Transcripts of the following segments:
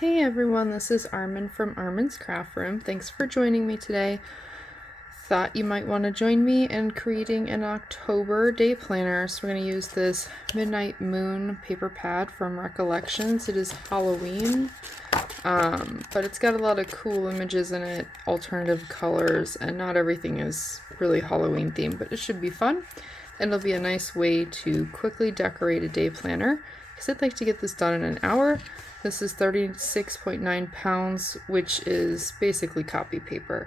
Hey everyone, this is Armen from ArmensCraftRoom. Thanks for joining me today. Thought you might want to join me in creating an October day planner. So we're going to use this Midnight Moon paper pad from Recollections. It is Halloween, but it's got a lot of cool images in it, alternative colors, and not everything is really Halloween themed, but it should be fun. And it'll be a nice way to quickly decorate a day planner, because I'd like to get this done in an hour. This is 36.9 pounds, which is basically copy paper.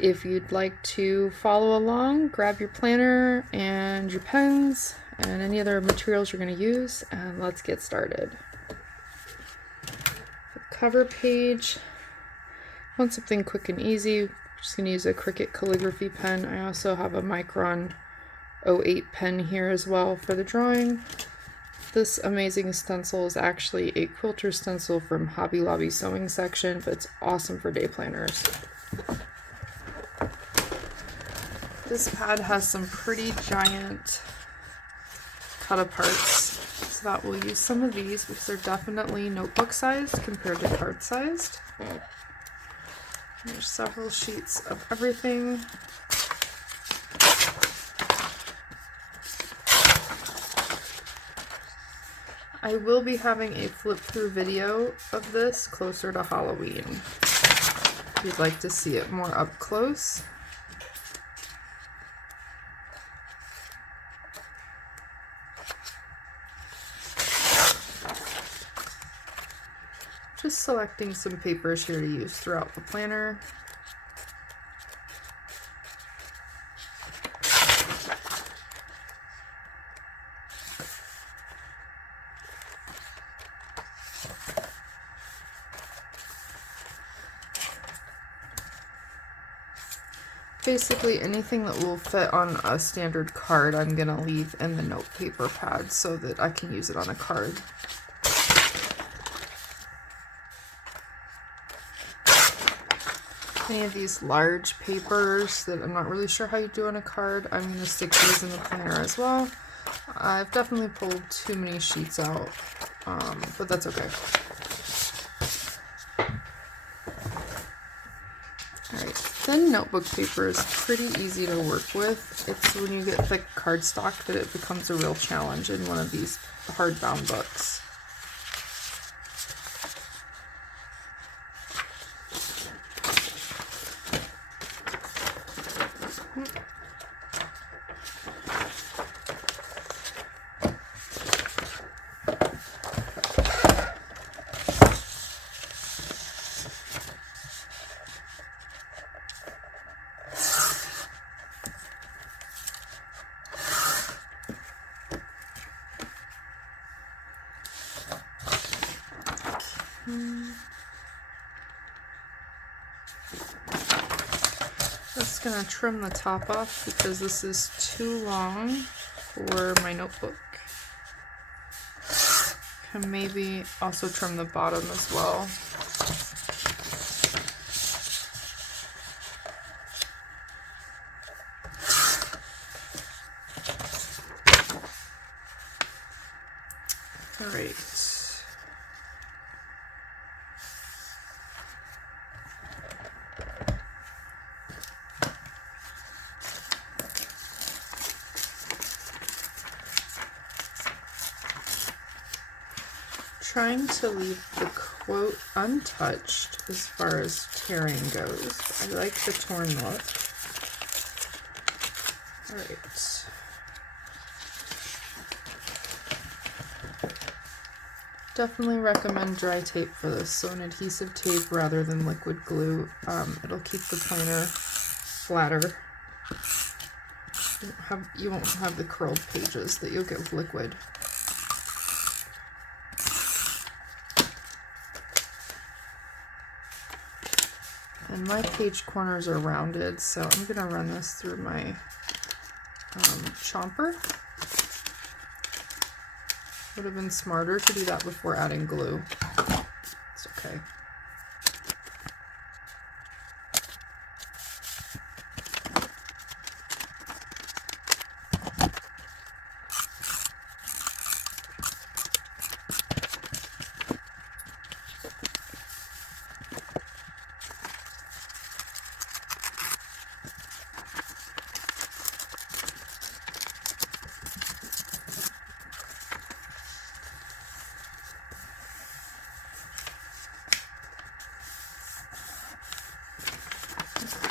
If you'd like to follow along, grab your planner and your pens and any other materials you're going to use, and let's get started. The cover page, I want something quick and easy. I'm just going to use a Cricut calligraphy pen. I also have a Micron 08 pen here as well for the drawing. This amazing stencil is actually a Quilters Stencil from Hobby Lobby sewing section, but it's awesome for day planners. This pad has some pretty giant cut aparts, so that we'll use some of these because they're definitely notebook sized compared to card sized. There's several sheets of everything. I will be having a flip through video of this closer to Halloween, if you'd like to see it more up close. Just selecting some papers here to use throughout the planner. Basically anything that will fit on a standard card I'm going to leave in the note paper pad so that I can use it on a card. Any of these large papers that I'm not really sure how you do on a card, I'm going to stick these in the planner as well. I've definitely pulled too many sheets out, but that's okay. Alright, thin notebook paper is pretty easy to work with. It's when you get thick cardstock that it becomes a real challenge in one of these hardbound books. Just gonna trim the top off because this is too long for my notebook. Can maybe also trim the bottom as well. All right. Trying to leave the quote untouched as far as tearing goes. I like the torn look. Alright. Definitely recommend dry tape for this, so an adhesive tape rather than liquid glue. It'll keep the planner flatter. You won't have the curled pages that you'll get with liquid. And my page corners are rounded, so I'm going to run this through my chomper. Would have been smarter to do that before adding glue. It's okay.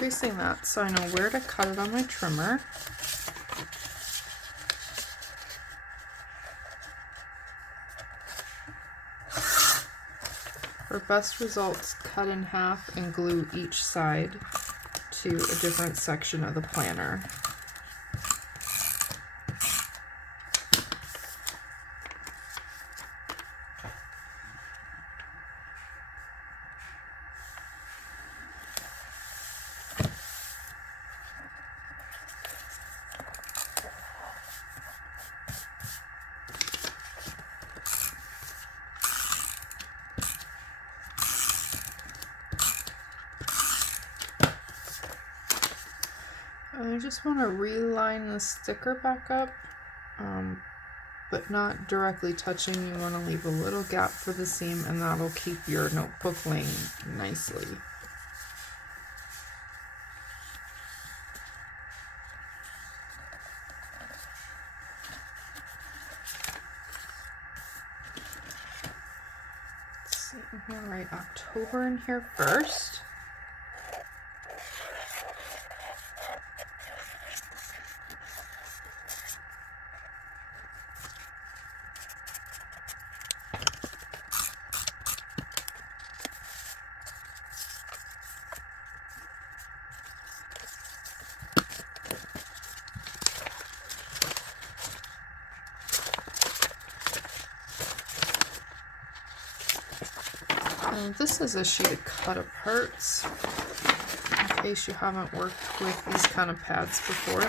creasing that so I know where to cut it on my trimmer. For best results, cut in half and glue each side to a different section of the planner. I just want to reline the sticker back up, but not directly touching. You want to leave a little gap for the seam, and that'll keep your notebook laying nicely. Let's see, I'm going to write October in here first. This is a sheet of cut aparts, in case you haven't worked with these kind of pads before.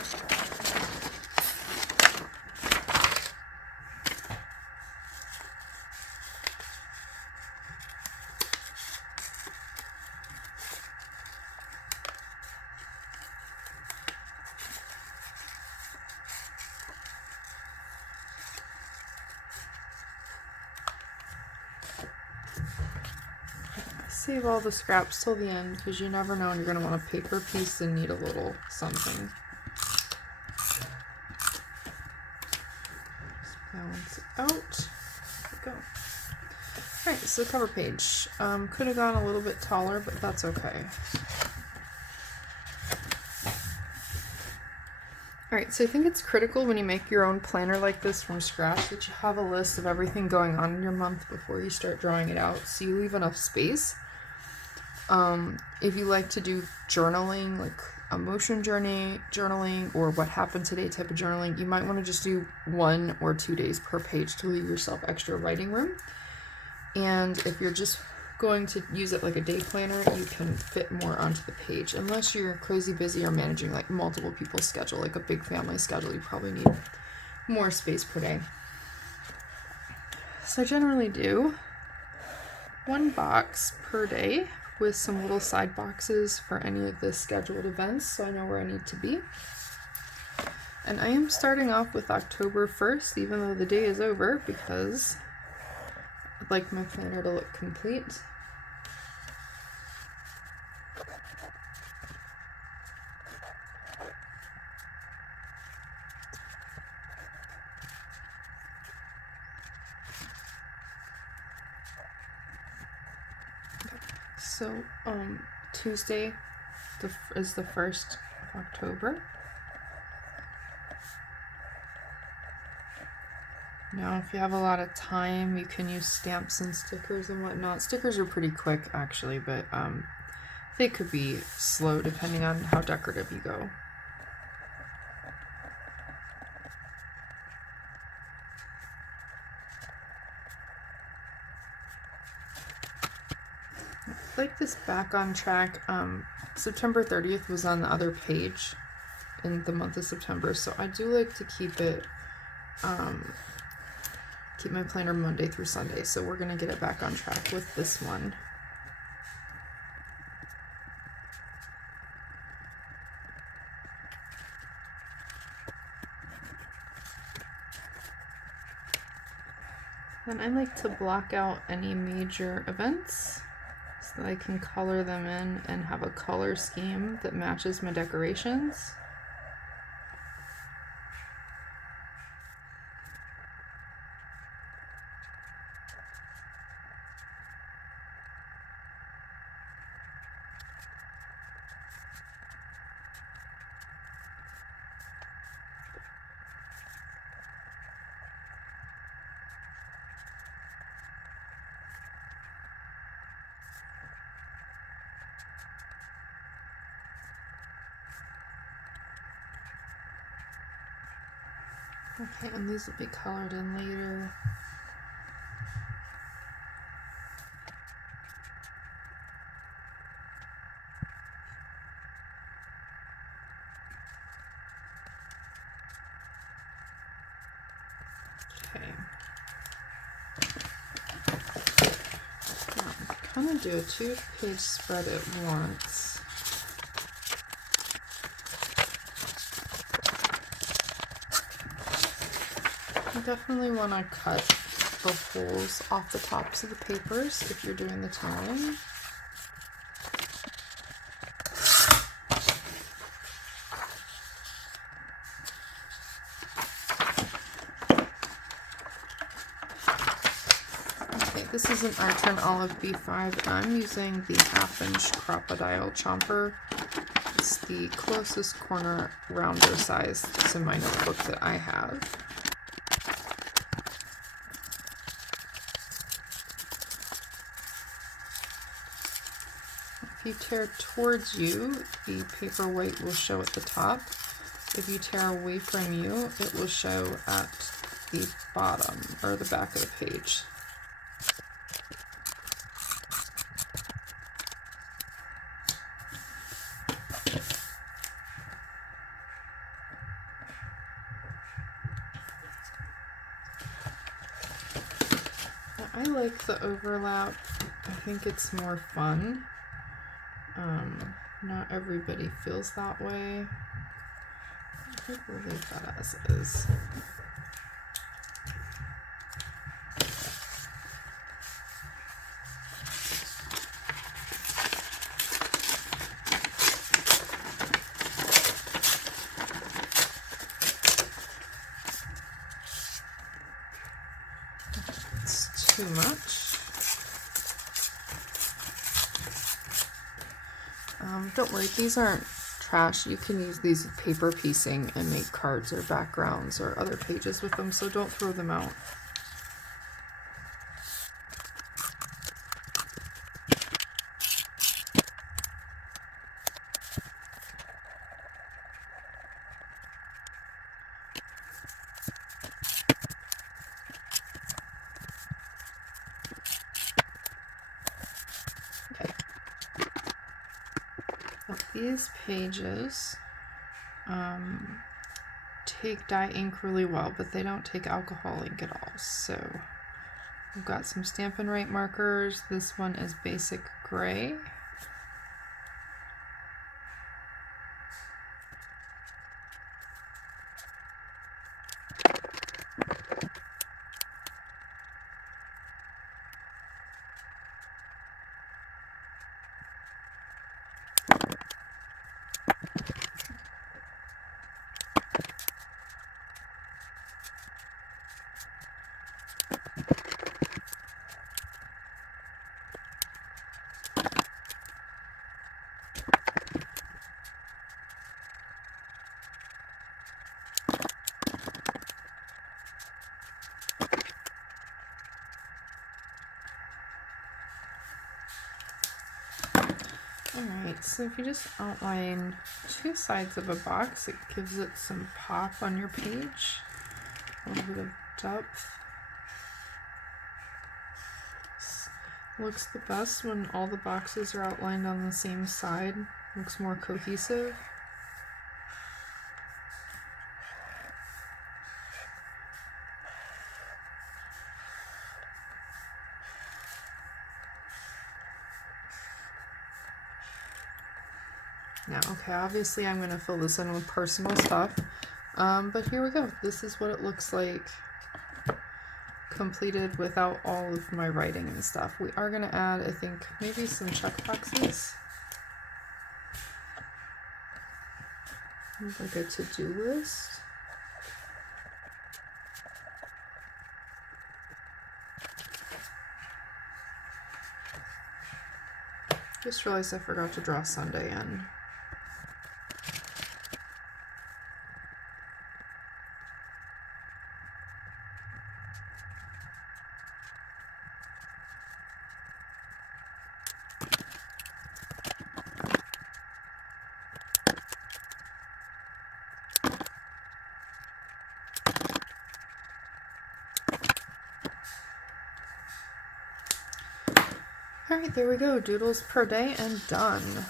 Save all the scraps till the end because you never know when you're going to want a paper piece and need a little something. Just balance it out. There we go. Alright, so the cover page. Could have gone a little bit taller, but that's okay. Alright, so I think it's critical when you make your own planner like this from scratch that you have a list of everything going on in your month before you start drawing it out, so you leave enough space. If you like to do journaling, like emotion journaling or what happened today type of journaling, you might want to just do 1 or 2 days per page to leave yourself extra writing room. And if you're just going to use it like a day planner, you can fit more onto the page. Unless you're crazy busy or managing like multiple people's schedule, like a big family schedule, you probably need more space per day. So I generally do 1 box per day with some little side boxes for any of the scheduled events, so I know where I need to be. And I am starting off with October 1st, even though the day is over, because I'd like my planner to look complete. So, Tuesday is the 1st of October. Now, if you have a lot of time, you can use stamps and stickers and whatnot. Stickers are pretty quick, actually, but they could be slow depending on how decorative you go. Like this back on track. September 30th was on the other page in the month of September, so I do like to keep it, keep my planner Monday through Sunday, so we're gonna get it back on track with this one. Then I like to block out any major events so that I can color them in and have a color scheme that matches my decorations. Okay, and these will be colored in later. Okay. Now, kind of do a 2-page spread at once. You definitely want to cut the holes off the tops of the papers if you're doing the tearing. Okay, this is an R10 Olive B5. I'm using the 1/2-inch crocodile chomper. It's the closest corner rounder size to my notebook that I have. If you tear towards you, the paper weight will show at the top. If you tear away from you, it will show at the bottom or the back of the page. I like the overlap. I think it's more fun. Not everybody feels that way. I think we'll leave that as is. It's too much. Don't worry, these aren't trash. You can use these paper piecing and make cards or backgrounds or other pages with them, so don't throw them out. These pages take dye ink really well, but they don't take alcohol ink at all. So we've got some Stamin Write markers. This one is basic gray. Alright, so if you just outline 2 sides of a box, it gives it some pop on your page, a little bit of depth. Looks the best when all the boxes are outlined on the same side, looks more cohesive. Now, okay, obviously I'm going to fill this in with personal stuff, but here we go. This is what it looks like completed without all of my writing and stuff. We are going to add, I think, maybe some check boxes. Like a to-do list. Just realized I forgot to draw Sunday in. Alright, there we go. Doodles per day and done.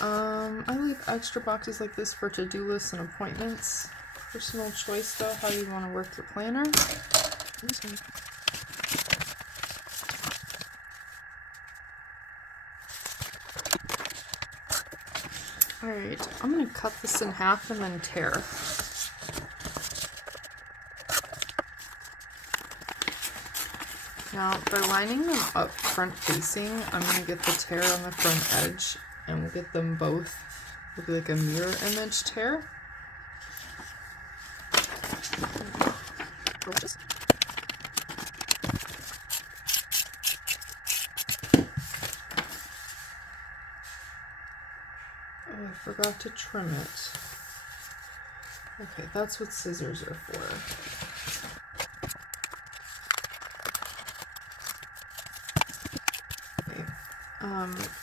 I leave extra boxes like this for to-do lists and appointments. Personal choice though, how you want to work your planner. Alright, I'm going to cut this in half and then tear. Now, by lining them up front facing, I'm going to get the tear on the front edge, and we'll get them both look like a mirror image tear. Oh, I forgot to trim it. Okay, that's what scissors are for.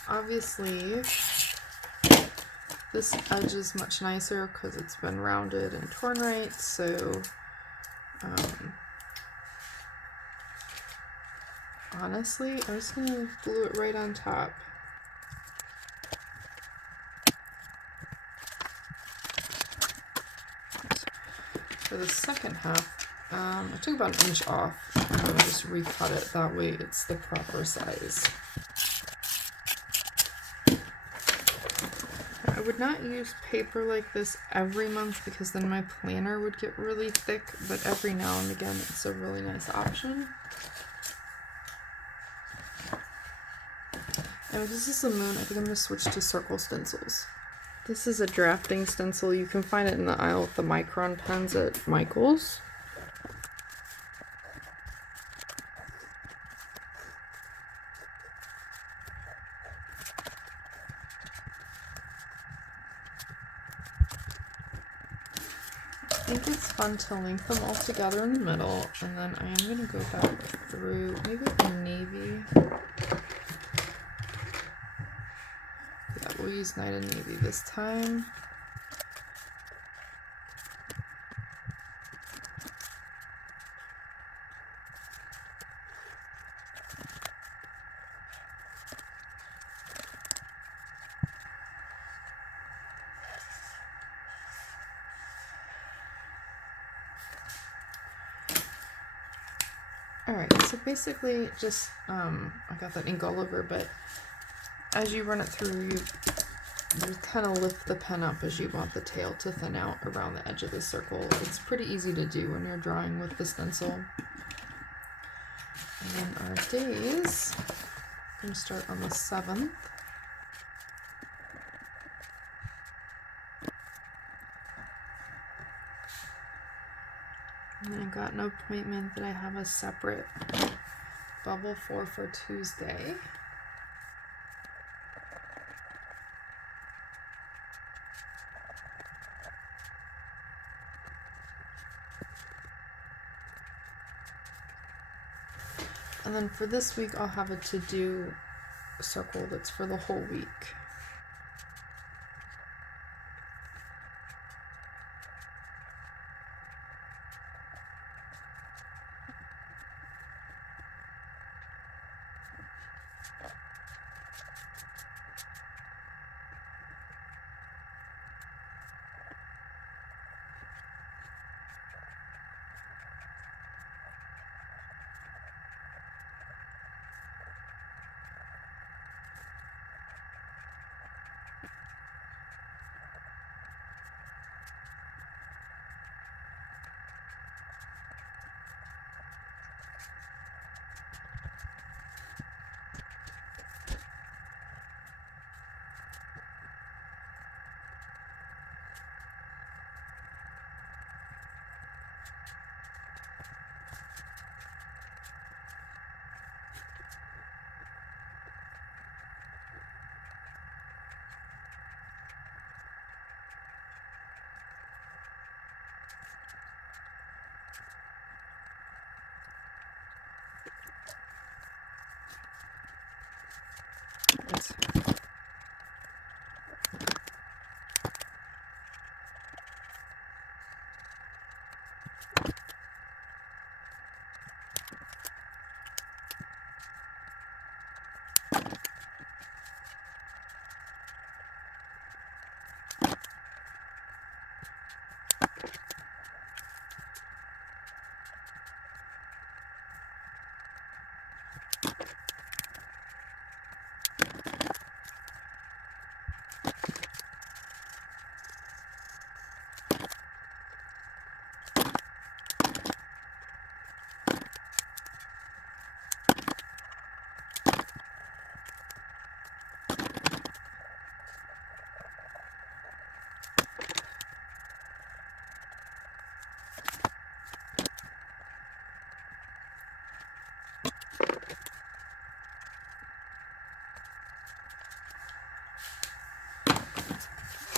Obviously, this edge is much nicer because it's been rounded and torn right, so honestly, I'm just going to glue it right on top. For the second half, I took about an inch off, and I'm going to just recut it, that way it's the proper size. I would not use paper like this every month because then my planner would get really thick, but every now and again it's a really nice option. And because this is the moon, I think I'm going to switch to circle stencils. This is a drafting stencil. You can find it in the aisle with the Micron pens at Michael's. I think it's fun to link them all together in the middle, and then I am going to go back through maybe a navy. Yeah, we'll use Night and Navy this time. Alright, so basically just, I got that ink all over, but as you run it through, you kind of lift the pen up as you want the tail to thin out around the edge of the circle. It's pretty easy to do when you're drawing with the stencil. And then our days, I'm going to start on the 7th. And I got an appointment that I have a separate bubble for Tuesday. And then for this week, I'll have a to-do circle that's for the whole week.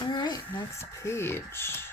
All right, next page.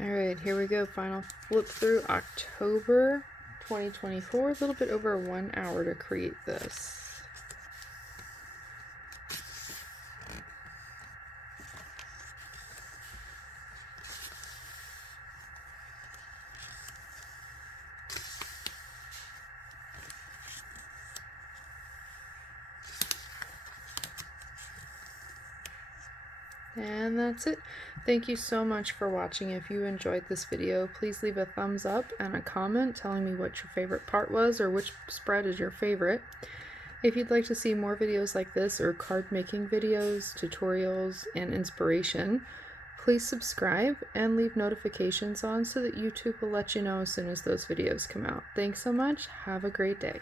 Alright, here we go. Final flip through October 2024. A little bit over 1 hour to create this. And that's it. Thank you so much for watching. If you enjoyed this video, please leave a thumbs up and a comment telling me what your favorite part was or which spread is your favorite. If you'd like to see more videos like this or card making videos, tutorials, and inspiration, please subscribe and leave notifications on so that YouTube will let you know as soon as those videos come out. Thanks so much. Have a great day.